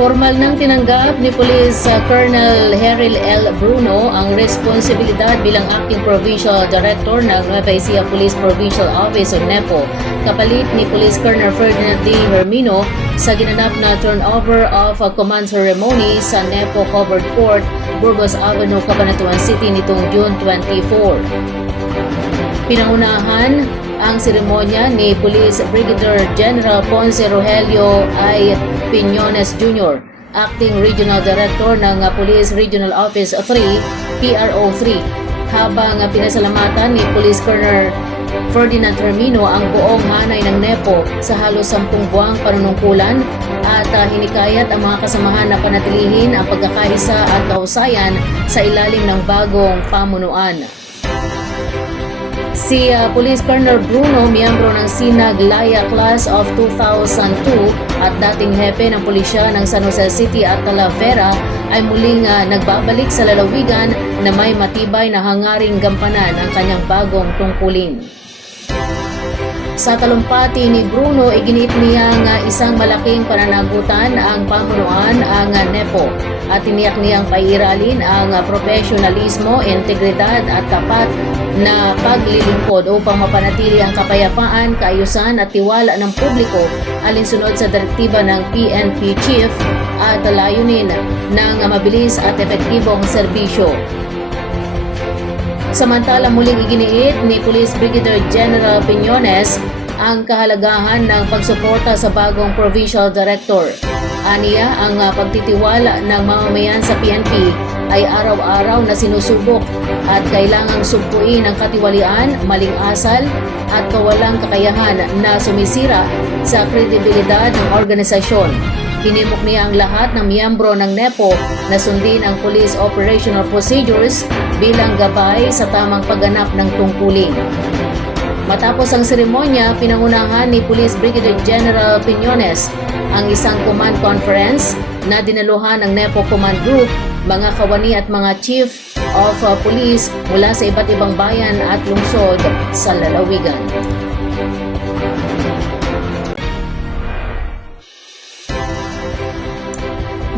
Formal nang tinanggap ni Police uh, Colonel Heril L. Bruno ang responsibilidad bilang Acting Provincial Director ng Nueva Ecija Police Provincial Office o NEPO kapalit ni Police Colonel Ferdinand D. Hermino sa ginanap na turnover of a command ceremony sa NEPO Covered Court, Burgos Avenue, Cabanatuan City nitong June 24. Pinangunahan ang seremonya ni Police Brigadier General Ponce Rogelio I. Piñones Jr., Acting Regional Director ng Police Regional Office 3, PRO3, habang uh, pinasalamatan ni Police Colonel Ferdinand Hermino ang buong hanay ng NEPO sa halos sampung buwang panunungkulan at uh, hinikayat ang mga kasamahan na panatilihin ang pagkakaisa at kahusayan sa ilalim ng bagong pamunuan. Si uh, Police Colonel Bruno, miyembro ng Sinag Laya Class of 2002 at dating hepe ng pulisya ng San Jose City at Talavera ay muling uh, nagbabalik sa lalawigan na may matibay na hangaring gampanan ang kanyang bagong tungkulin. Sa talumpati ni Bruno, iginit niya nga isang malaking pananagutan ang pamunuan ang NEPO at tiniyak niyang pairalin ang profesionalismo, integridad at tapat na paglilingkod upang mapanatili ang kapayapaan, kaayusan at tiwala ng publiko alinsunod sa direktiba ng PNP Chief at layunin ng mabilis at epektibong serbisyo. Samantalang muling iginiit ni Police Brigadier General Piñones ang kahalagahan ng pagsuporta sa bagong Provincial Director. Aniya ang uh, pagtitiwala ng mamamayan sa PNP ay araw-araw na sinusubok at kailangang sugpuin ang katiwalian, maling asal at kawalang kakayahan na sumisira sa kredibilidad ng organisasyon. Hinimok niya ang lahat ng miyembro ng NEPO na sundin ang police operational procedures bilang gabay sa tamang pagganap ng tungkulin. Matapos ang seremonya, pinangunahan ni Police Brigadier General Piñones ang isang command conference na dinaluhan ng NEPO Command Group, mga kawani at mga chief of uh, police mula sa iba't ibang bayan at lungsod sa lalawigan.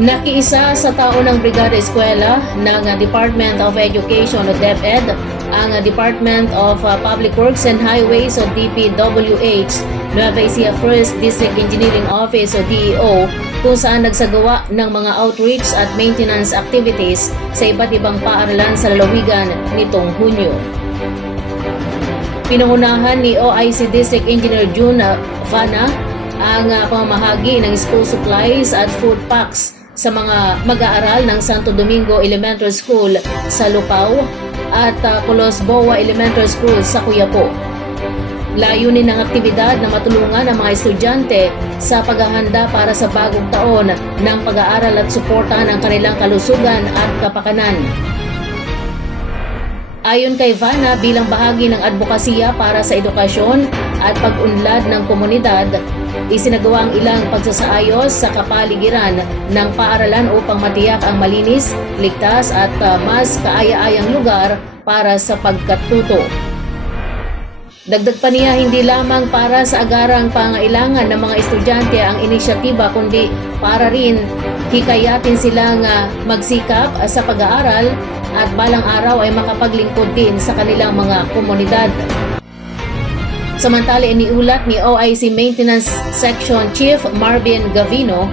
Nakiisa sa tao ng Brigada Eskwela ng uh, Department of Education o DepEd ang uh, Department of uh, Public Works and Highways o DPWH Nueva Ecija First District Engineering Office o DEO kung saan nagsagawa ng mga outreach at maintenance activities sa iba't ibang paaralan sa lalawigan nitong Hunyo. Pinangunahan ni OIC District Engineer June Fana ang pamamahagi ng school supplies at food packs sa mga mag-aaral ng Santo Domingo Elementary School sa Lupao at uh, Colos Boa Elementary School sa Cuyapo. Layunin ng aktibidad na matulungan ang mga estudyante sa paghahanda para sa bagong taon ng pag-aaral at suportahan ang kanilang kalusugan at kapakanan. Ayon kay Vanna bilang bahagi ng advokasya para sa edukasyon at pag-unlad ng komunidad, isinagawa ang ilang pagsasaayos sa kapaligiran ng paaralan upang matiyak ang malinis, ligtas at uh, mas kaaya-ayang lugar para sa pagkatuto. Dagdag pa niya hindi lamang para sa agarang pangailangan ng mga estudyante ang inisyatiba kundi para rin hikayatin silang uh, magsikap uh, sa pag-aaral at balang araw ay makapaglingkod din sa kanilang mga komunidad. Samantala iniulat ni OIC Maintenance Section Chief Marvin Gavino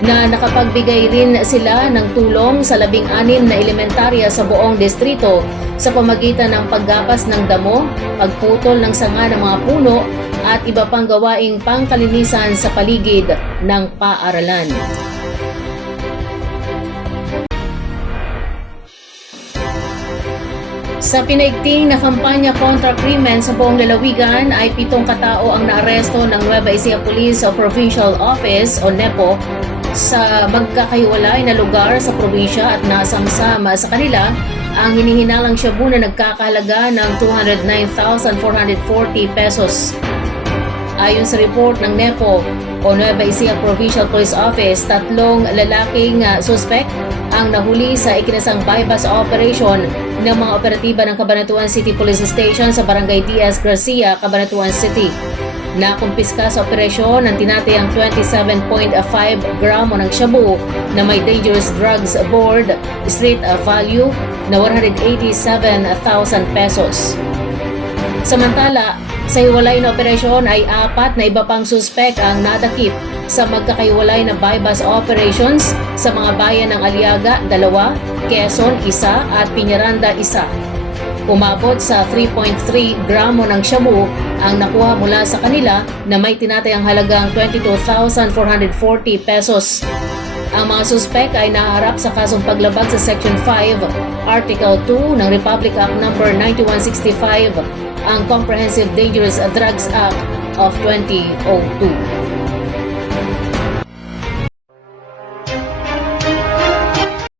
na nakapagbigay rin sila ng tulong sa labing-anim na elementarya sa buong distrito sa pamagitan ng paggapas ng damo, pagputol ng sanga ng mga puno at iba pang gawaing pangkalinisan sa paligid ng paaralan. Sa pinaigting na kampanya kontra krimen sa buong lalawigan ay pitong katao ang naaresto ng Nueva Ecija Police o Provincial Office o NEPO sa magkakahiwalay na lugar sa probinsya at nasamsama sa kanila ang hinihinalang shabu na nagkakahalaga ng 209,440 pesos. Ayon sa report ng NEPO o Nueva Ecija Provincial Police Office, tatlong lalaking uh, suspect ang nahuli sa ikinasang bypass operation ng mga operatiba ng Cabanatuan City Police Station sa Barangay Diaz Garcia, Cabanatuan City. Nakumpiska sa operasyon ng tinatayang 27.5 gramo ng shabu na may dangerous drugs aboard, street value na 187,000 pesos. Samantala, sa hiwalay na operasyon ay apat na iba pang suspek ang nadakip sa magkakahiwalay na bypass operations sa mga bayan ng Aliaga, dalawa, Quezon, isa at Piñaranda, isa. Umabot sa 3.3 gramo ng shabu ang nakuha mula sa kanila na may tinatayang halagang 22,440 pesos. Ang mga suspek ay naharap sa kasong paglabag sa Section 5, Article 2 ng Republic Act No. 9165, ang Comprehensive Dangerous Drugs Act of 2002.